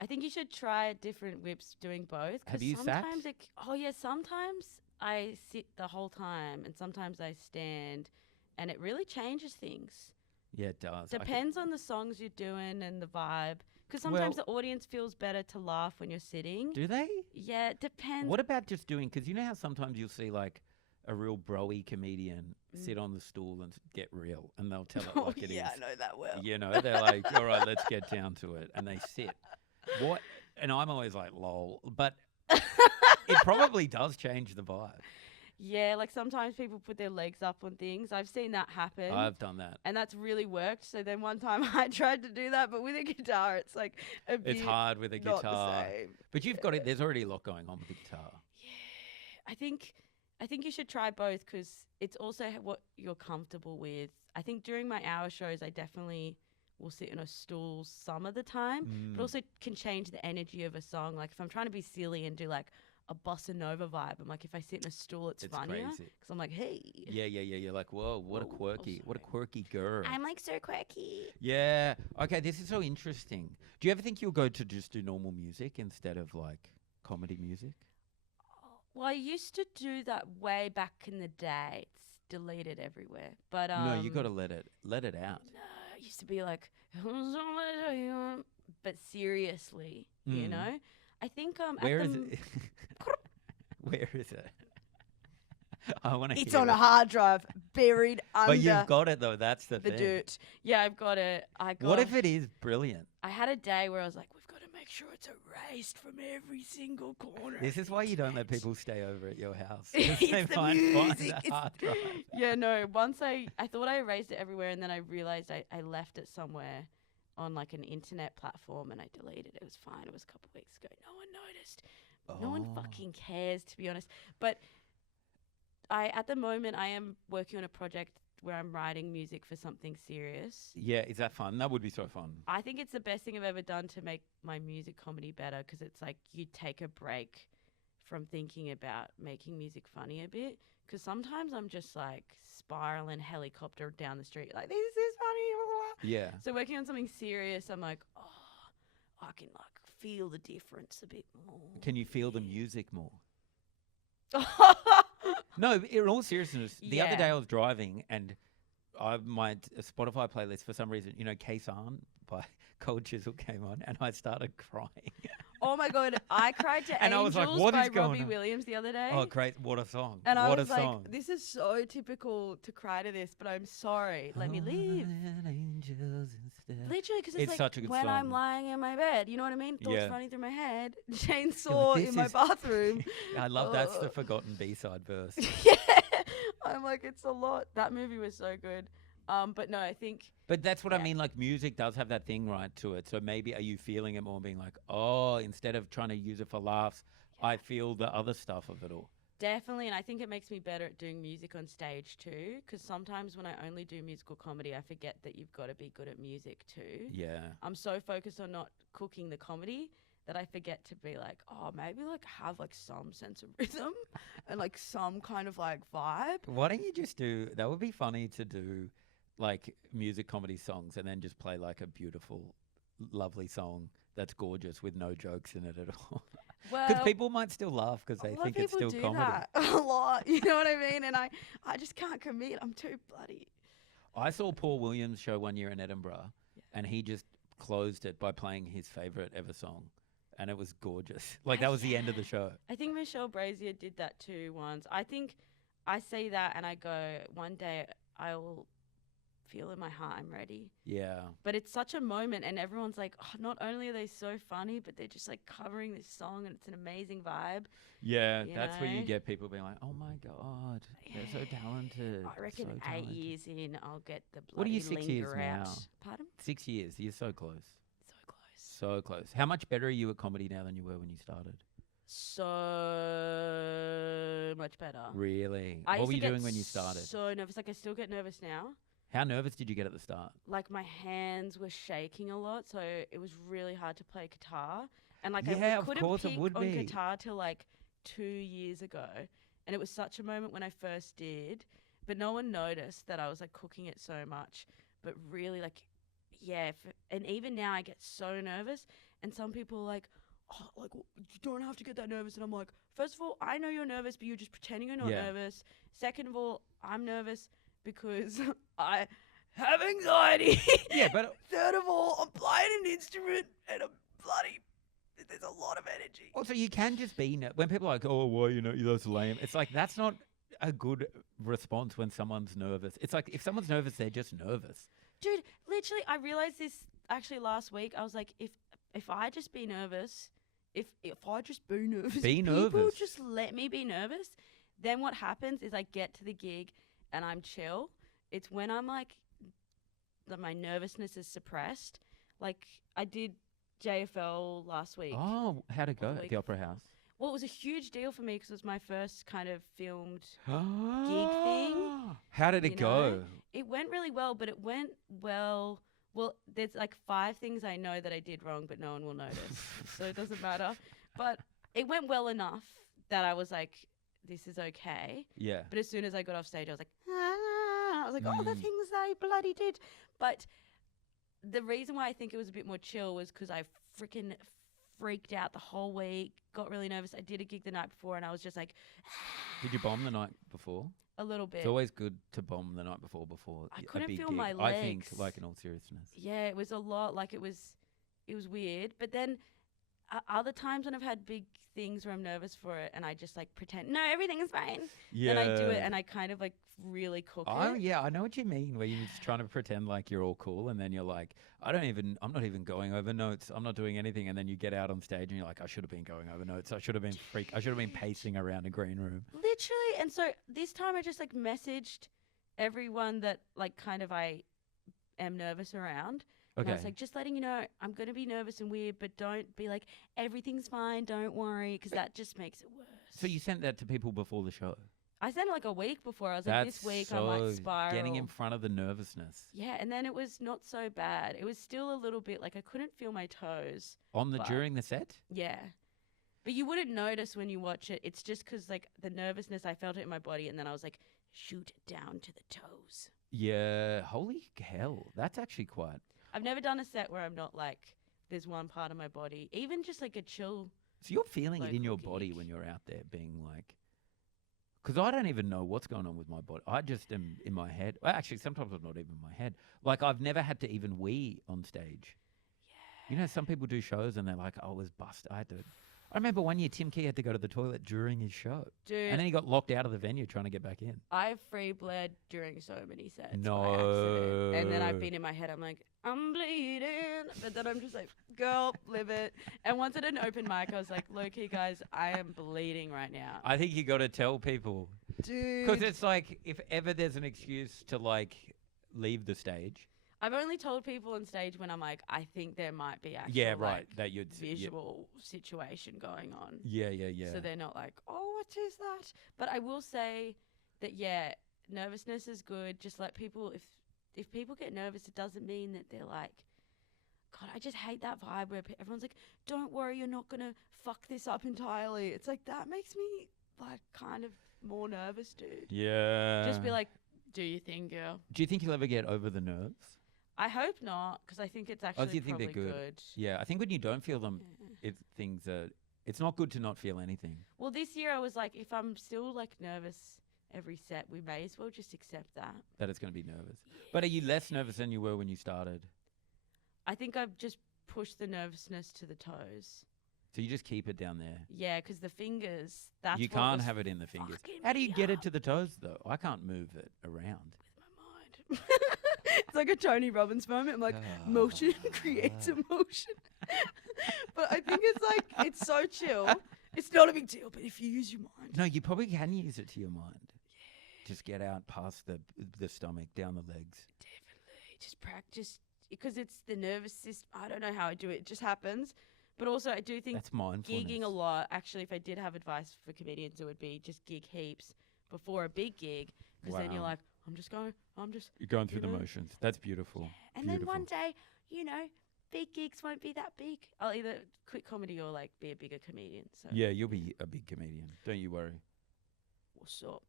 I think you should try different whips doing both. 'Cause Have you sat? sometimes sometimes I sit the whole time, and sometimes I stand, and it really changes things. Yeah, it does. Depends on the songs you're doing and the vibe. Because sometimes the audience feels better to laugh when you're sitting. Do they? Yeah, it depends. What about just doing, because you know how sometimes you'll see like a real bro-y comedian sit on the stool and get real, and they'll tell it like it is. Yeah, I know that well. You know, they're like, all right, let's get down to it. And they sit. What? And I'm always like, lol. But it probably does change the vibe. Yeah, like sometimes people put their legs up on things. I've seen that happen. I've done that. And that's really worked. So then one time I tried to do that, but with a guitar, it's like a bit It's hard with a not guitar. the same. But you've got it. There's already a lot going on with the guitar. Yeah, I think you should try both because it's also what you're comfortable with. I think during my hour shows, I definitely will sit in a stool some of the time, but also can change the energy of a song. Like if I'm trying to be silly and do like a bossa nova vibe, I'm like, if I sit in a stool, it's funnier crazy. because I'm like, hey. Yeah. You're like, whoa, what a quirky girl. I'm like so quirky. Yeah. Okay, this is so interesting. Do you ever think you'll go to just do normal music instead of like comedy music? Well, I used to do that way back in the day. It's deleted everywhere. But No, you got to let it out. No, it used to be like, but seriously, you know. I think Where is it? Where is it? I want to. It's on a hard drive, buried under. But you've got it though. That's the thing. dirt. Yeah, I've got it. What if it is brilliant? I had a day where I was like, we've got to make sure it's erased from every single corner. This of is the why you don't let internet." people stay over at your house. It's They the find music, the hard drive. Yeah, no. Once I thought I erased it everywhere, and then I realized I left it somewhere on like an internet platform, and I deleted it. It was fine. It was a couple of weeks ago. No one noticed. No one fucking cares, to be honest. But at the moment, I am working on a project where I'm writing music for something serious. Yeah, is that fun? That would be so fun. I think it's the best thing I've ever done to make my music comedy better because it's like you take a break from thinking about making music funny a bit. Because sometimes I'm just like spiraling helicopter down the street, like, this is funny. Blah, blah, blah. Yeah. So working on something serious, I'm like, oh, I can like feel the difference a bit more. Can you feel the music more? No, in all seriousness, the other Yeah. day I was driving and my Spotify playlist, for some reason, you know, Case On by Cold Chisel came on and I started crying. Oh my God, I cried to And I Angels was like, what by is going Robbie on? Williams the other day. Oh, great. What a song. And I what was a like, song. this is so typical to cry to this, but I'm sorry. Let me leave. Angels instead. Literally, because It's it's like such a good when I'm song. lying in my bed, you know what I mean? Thoughts Yeah. running through my head, chainsaw this in my is- bathroom. I love that's the forgotten B-side verse. Yeah, I'm like, it's a lot. That movie was so good. But no, I think But that's what I Yeah. mean. Like music does have that thing right to it. So maybe are you feeling it more, being like, oh, instead of trying to use it for laughs, I feel the other stuff of it all. Definitely, and I think it makes me better at doing music on stage too. Because sometimes when I only do musical comedy, I forget that you've got to be good at music too. Yeah. I'm so focused on not cooking the comedy that I forget to be like, oh, maybe like have like some sense of rhythm and like some kind of like vibe. Why don't you just do? That would be funny to do, like music comedy songs, and then just play like a beautiful, lovely song that's gorgeous with no jokes in it at all. Because Well, people might still laugh because a they lot think of it's people still do comedy. that a lot. You know what I mean? And I just can't commit. I'm too bloody. I saw Paul Williams' show one year in Edinburgh, and he just closed it by playing his favorite ever song, and it was gorgeous. Like that was the end of the show. I think Michelle Brazier did that too once. I think I say that and I go, one day I will feel in my heart I'm ready. Yeah. But it's such a moment, and everyone's like, oh, not only are they so funny, but they're just like covering this song, and it's an amazing vibe. Yeah, You that's where you know? get people being like, "Oh my god, they're so talented." I reckon so 8 talented." years in, I'll get the bloody What are you, 6 years linger out. now? Pardon? 6 years. You're so close. So close. So close. How much better are you at comedy now than you were when you started? So much better. Really? I What used were to you get doing when you started? So nervous. Like I still get nervous now. How nervous did you get at the start? Like my hands were shaking a lot, so it was really hard to play guitar. And like Yeah, I of couldn't course it pick would on be. guitar till like 2 years ago, and it was such a moment when I first did. But no one noticed that I was like cooking it so much. But really, like, yeah. And even now, I get so nervous. And some people are like, "Oh, like you don't have to get that nervous." And I'm like, first of all, I know you're nervous, but you're just pretending you're not Yeah. nervous. Second of all, I'm nervous because I have anxiety. Yeah, but Third of all, I'm playing an instrument and I'm bloody. There's a lot of energy. also you can just be when people are like, "Oh, why that's lame." It's like that's not a good response when someone's nervous. It's like if someone's nervous, they're just nervous. Dude, literally, I realized this actually last week. I was like, if I just be nervous, if I just be nervous, Be if people nervous. just let me be nervous, then what happens is I get to the gig and I'm chill. It's when I'm like, my nervousness is suppressed. Like I did JFL last week. Oh, how'd it go at Like- the Opera House? Well, it was a huge deal for me because it was my first kind of filmed. thing. How did it you go? know? It went really well, but it went well. Well, there's like 5 things I know that I did wrong, but no one will notice. So it doesn't matter. But it went well enough that I was like, this is okay. Yeah. But as soon as I got off stage, I was like, ah. I was like, oh, the Mm. things I bloody did. But the reason why I think it was a bit more chill was because I freaking freaked out the whole week, got really nervous. I did a gig the night before, and I was just like, Did you bomb the night before? a little bit. It's always good to bomb the night before I a couldn't big feel gig. my I think, legs. like in all seriousness. Yeah, it was a lot. Like it was weird. But then other times when I've had big things where I'm nervous for it, and I just like pretend, no, everything is fine. Yeah. Then I do it, and I kind of like really cook Oh it. yeah, I know what you mean. Where you're just trying to pretend like you're all cool, and then you're like, I'm not even going over notes. I'm not doing anything, and then you get out on stage, and you're like, I should have been going over notes. I should have been pacing around a green room. Literally. And so this time I just like messaged everyone that like kind of I am nervous around. And I Okay. was like, just letting you know, I'm going to be nervous and weird, but don't be like, everything's fine, don't worry, because that just makes it worse. So you sent that to people before the show. I sent it like a week before. I was like, this week I might spiral. Getting in front of the nervousness. Yeah, and then it was not so bad. It was still a little bit like I couldn't feel my toes. But- During the set? Yeah. But you wouldn't notice when you watch it. It's just because like the nervousness, I felt it in my body, and then I was like, shoot it down to the toes. Yeah. Holy hell. That's actually quite. I've never done a set where I'm not like, there's one part of my body, even just like a chill. So you're feeling it in your Local body gig. when you're out there being like, because I don't even know what's going on with my body. I just am in my head. Well, actually, sometimes I'm not even in my head. Like I've never had to even wee on stage. Yeah. You know, some people do shows and they're like, oh, I was busted. I had to. I remember one year Tim Key had to go to the toilet during his show. Dude, And then he got locked out of the venue trying to get back in. I've free bled during so many sets. No. By accident. And then I've been in my head, I'm like, I'm bleeding. But then I'm just like, girl, live it. And once at an open mic, I was like, low key, guys, I am bleeding right now. I think you got to tell people. Dude. Because it's like, if ever there's an excuse to like leave the stage. I've only told people on stage when I'm like, I think there might be actual Yeah, right. like, That you'd visual situation going on. Yeah. So they're not like, oh, what is that? But I will say that, yeah, nervousness is good. Just let people, if people get nervous, it doesn't mean that they're like, God, I just hate that vibe where everyone's like, don't worry, you're not going to fuck this up entirely. It's like, that makes me like kind of more nervous, dude. Yeah. Just be like, do your thing, girl. Do you think you'll ever get over the nerves? I hope not, because I think it's do actually you think they're probably good? Yeah, I think when you don't feel them, it's not good to not feel anything. Well, this year I was like, if I'm still like nervous every set, we may as well just accept that. That it's going to be nervous. But are you less nervous than you were when you started? I think I've just pushed the nervousness to the toes. So you just keep it down there. Yeah, because the fingers, that's you what can't was have it in the fingers. fucking How do you me get it up. to the toes, though? I can't move it around. With my mind. It's like a Tony Robbins moment. I'm like, motion creates emotion. But I think it's like, it's so chill. It's not a big deal, but if you use your mind. No, you probably can use it to your mind. Yeah. Just get out past the stomach, down the legs. Definitely. Just practice, because it's the nervous system. I don't know how I do it. It just happens. But also, I do think that's mindfulness. Gigging a lot. Actually, if I did have advice for comedians, it would be just gig heaps before a big gig, because then you're like, You're going through the motions. That's beautiful. Yeah. And then one day, big gigs won't be that big. I'll either quit comedy or like be a bigger comedian. So yeah, you'll be a big comedian. Don't you worry. What's up?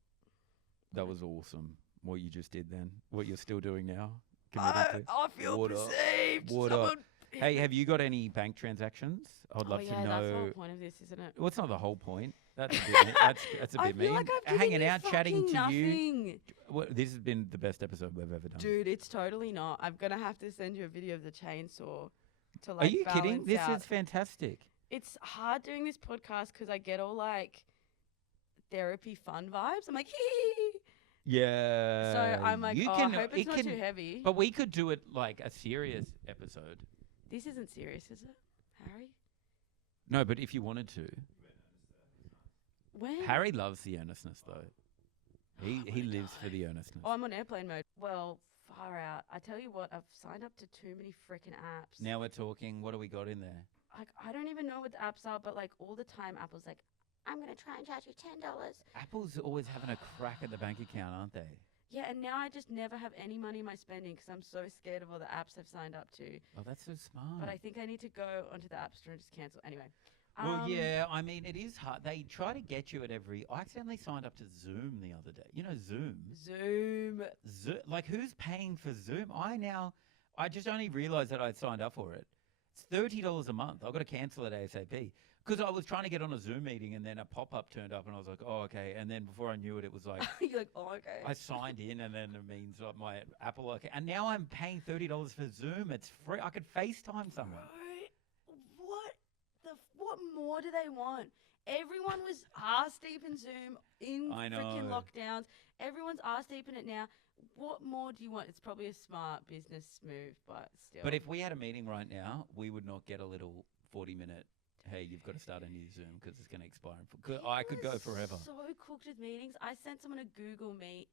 That was awesome. What you just did then. What you're still doing now. I feel perceived. What up? Hey, have you got any bank transactions? I'd love to know. That's the whole point of this, isn't it? Well, it's not the whole point. That's a bit, that's a bit mean. Like I'm hanging out, chatting to nothing. you. Well, this has been the best episode we've ever done. Dude, it's totally not. I'm going to have to send you a video of the chainsaw to like Are you kidding? This out. is fantastic. It's hard doing this podcast because I get all like therapy fun vibes. I'm like, hee. Yeah. So I'm like, I hope it's not too heavy. But we could do it like a serious episode. This isn't serious, is it, Harry? No, but if you wanted to. When? Harry loves the earnestness, though. He lives for the earnestness. Oh, I'm on airplane mode. Well, far out. I tell you what, I've signed up to too many freaking apps. Now we're talking. What do we got in there? Like, I don't even know what the apps are, but like all the time, Apple's like, I'm going to try and charge you $10. Apple's always having a crack at the bank account, aren't they? Yeah, and now I just never have any money in my spending because I'm so scared of all the apps I've signed up to. Oh, that's so smart. But I think I need to go onto the App Store and just cancel. Anyway. Well, yeah, I mean, it is hard. They try to get you at every... I accidentally signed up to Zoom the other day. You know Zoom? Zoom. Like, who's paying for Zoom? I just only realised that I'd signed up for it. It's $30 a month. I've got to cancel it ASAP. Because I was trying to get on a Zoom meeting and then a pop-up turned up and I was like, oh, okay. And then before I knew it, it was like... You're like, oh, okay. I signed in and then it means like my Apple account. And now I'm paying $30 for Zoom. It's free. I could FaceTime someone. What more do they want? Everyone was ass deep in Zoom in freaking lockdowns. Everyone's ass deep in it now. What more do you want? It's probably a smart business move, but still. But if we had a meeting right now, we would not get a little 40-minute, hey, you've got to start a new Zoom because it's going to expire. I could go forever. So cooked with meetings. I sent someone a Google Meet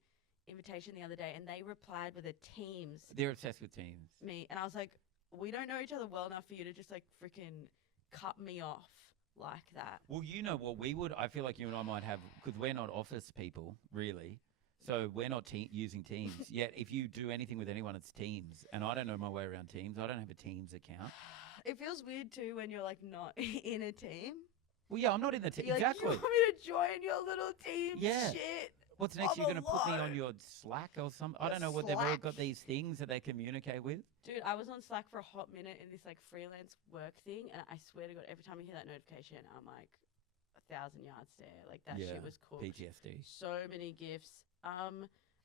invitation the other day and they replied with a Teams. They're obsessed with Teams. Me. And I was like, we don't know each other well enough for you to just like freaking cut me off like that. Well, you know what we would, I feel like you and I might have, because we're not office people, really. So we're not using Teams. Yet if you do anything with anyone, it's Teams. And I don't know my way around Teams. I don't have a Teams account. It feels weird too when you're like not in a team. Well, yeah, I'm not in the team. You're exactly. Like, you want me to join your little team? Yeah. Shit. What's next? You're going to put me on alone. your Slack or something? I don't know what they've all got these things that they communicate with. Dude, I was on Slack for a hot minute in this like freelance work thing, and I swear to God, every time I hear that notification, I'm like 1,000 yards stare. Like that shit was cool. PTSD. So many gifts.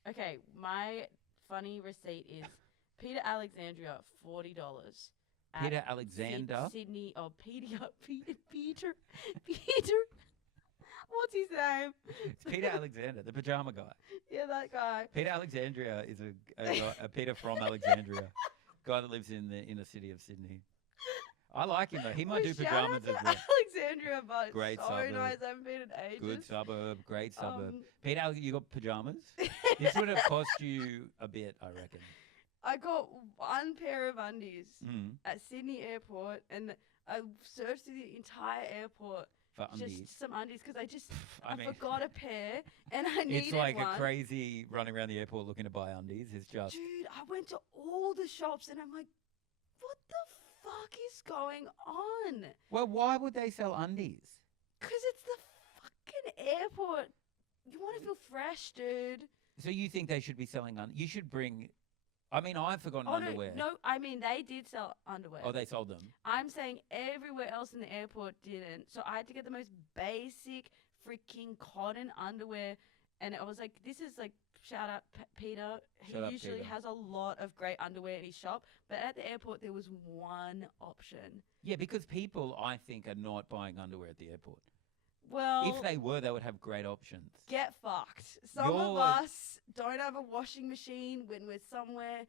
Okay, my funny receipt is Peter Alexandria, $40. Peter Alexander? Sydney. Oh, Peter. What's his name? It's Peter Alexander, the pajama guy. Yeah, that guy. Peter Alexandria is a Peter from Alexandria, guy that lives in the inner city of Sydney. I like him though. He might do pajamas as well. Alexandria, but great so suburb. nice. I haven't been in ages. Good suburb, great suburb. Peter, you got pajamas? This would have cost you a bit, I reckon. I got one pair of undies Mm. at Sydney Airport, and I searched through the entire airport For undies. just some undies because I mean, forgot a pair and I needed it's like one. a crazy running around the airport looking to buy undies. It's just. Dude, I went to all the shops and I'm like, what the fuck is going on? Well, why would they sell undies? Because it's the fucking airport. You want to feel fresh, dude. So you think they should be selling You should bring. I mean, I've forgotten Oh, underwear. no, I mean, they did sell underwear. Oh, they sold them. I'm saying everywhere else in the airport didn't. So I had to get the most basic freaking cotton underwear. And I was like, this is like, shout out Peter. Shout out He usually Peter. has a lot of great underwear in his shop. But at the airport, there was one option. Yeah, because people, I think, are not buying underwear at the airport. Well, If they were, they would have great options. get fucked. Some of us don't have a washing machine when we're somewhere.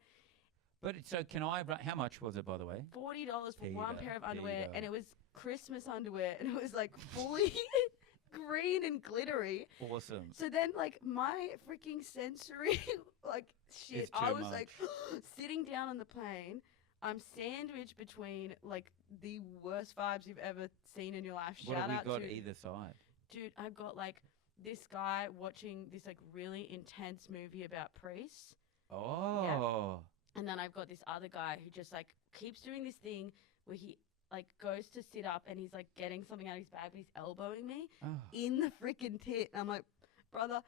But so can I? How much was it, by the way? $40 for Peter, one pair of underwear, Peter. and it was Christmas underwear, and it was like fully green and glittery. Awesome. So then, like, my freaking sensory, like, shit, It's I too was much. like sitting down on the plane. I'm sandwiched between like the worst vibes you've ever seen in your life. What Shout have out we got to either side? dude. I've got like this guy watching this like really intense movie about priests. Oh. And then I've got this other guy who just like keeps doing this thing where he like goes to sit up and he's like getting something out of his bag, but he's elbowing me Oh. in the freaking tit. And I'm like, brother,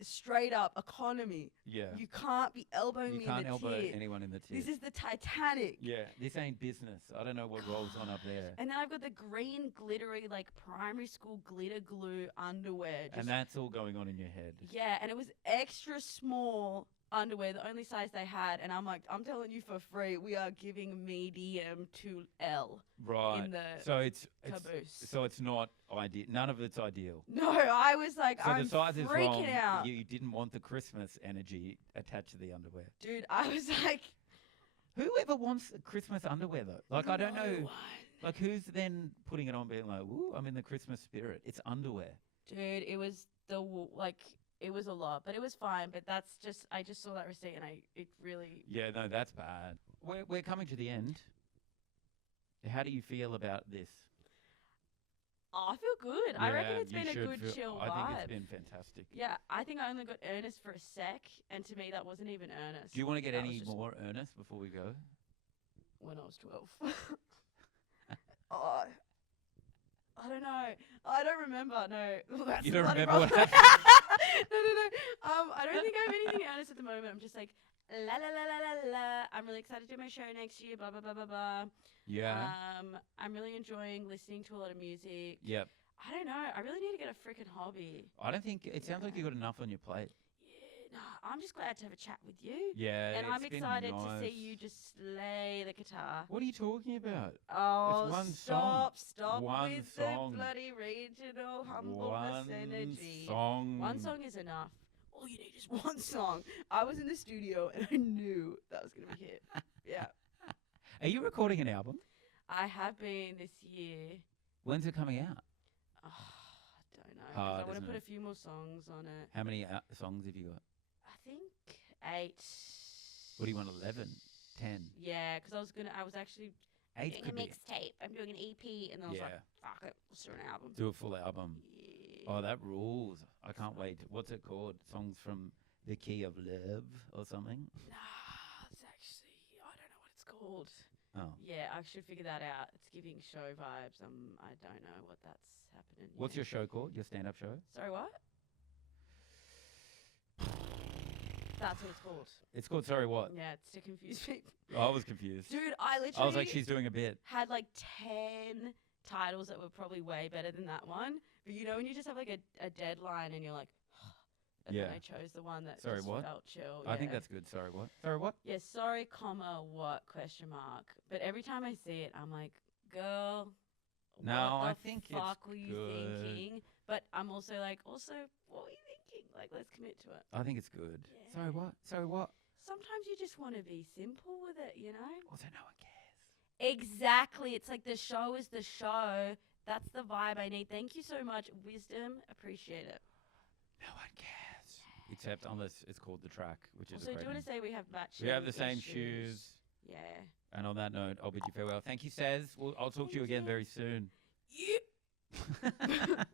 straight up economy. Yeah. You can't be elbowing You me can't in the elbow tit. anyone in the tit. This is the Titanic. Yeah, this ain't business. I don't know what rolls on up there. And then I've got the green glittery like primary school glitter glue underwear. And that's all going on in your head. Yeah, and it was extra small underwear, the only size they had, and I'm like, I'm telling you for free, we are giving medium to L Right. in the So it's caboose. so it's not ideal. None of it's ideal. No, I was like, So I'm the size is freaking wrong. out. You didn't want the Christmas energy attached to the underwear. Dude, I was like, Whoever wants Christmas underwear though? Like I don't no know. one. Like who's then putting it on, being like, "Ooh, I'm in the Christmas spirit." It's underwear. Dude, it was it was a lot, but it was fine. But that's just, I just saw that receipt and it really. Yeah, no, that's bad. We're coming to the end. How do you feel about this? I feel good. I reckon Yeah, it's you been a should good feel- chill I vibe. think it's been fantastic. Yeah, I think I only got earnest for a sec, and to me that wasn't even earnest. Do you want to get That was any just more earnest before we go? when I was 12. Oh, I don't know. I don't remember. No, that's You don't bloody remember what wrong. happened? No. I don't think I have anything earnest at the moment. I'm just like la la la la la la. I'm really excited to do my show next year. Blah blah blah blah blah. Yeah. I'm really enjoying listening to a lot of music. Yep. I don't know. I really need to get a freaking hobby. I don't think it sounds like you got enough on your plate. Yeah, no, I'm just glad to have a chat with you. Yeah. And I'm it's been excited to nice. see you just slay the guitar. What are you talking about? Oh, one song. stop One with song. the bloody regional humbleness energy. Song. One song is enough. All you need is one song. I was in the studio and I knew that was going to be hit. Yeah. Are you recording an album? I have been this year. When's it coming out? Oh, I don't know. 'cause Hard, I want to isn't put it? a few more songs on it. How many songs have you got? I think 8. What do you want? 11? 10? Yeah, because I was actually 8 doing a could be. mixtape. I'm doing an EP, and then I was Yeah. like, fuck it, let's do an album. Do a full album. Yeah. Oh, that rules. I can't wait. What's it called? Songs from the Key of Love or something? Nah, it's actually, I don't know what it's called. Oh. Yeah, I should figure that out. It's giving show vibes. I don't know what that's happening. What's yet. your show called? Your stand-up show? Sorry, what? That's what it's called. It's called Sorry What? Yeah, it's to confuse people. I was confused. Dude, I literally I was like, she's doing a bit. had like 10 titles that were probably way better than that one. But you know when you just have like a deadline and you're like, and Yeah. then I chose the one that Sorry, just what? felt chill. I think yeah. that's good. Sorry What? Sorry What? Yeah, sorry, comma, what, question mark. But every time I see it, I'm like, girl, No, what I the think it's fuck were you good. thinking? But I'm also like, what were you thinking? Like, let's commit to it. I think it's good. Yeah. Sorry What? Sorry What? Sometimes you just want to be simple with it, you know? Also, no one cares. Exactly. It's like the show is the show. That's the vibe I need. Thank you so much. Wisdom. Appreciate it. No one cares. except unless it's called the track, which is Also, a do great you name. want to say we have matching? We have the same shoes. Yeah. And on that note, I'll bid you farewell. Thank you, Sez. I'll talk to you again very soon. Yeah.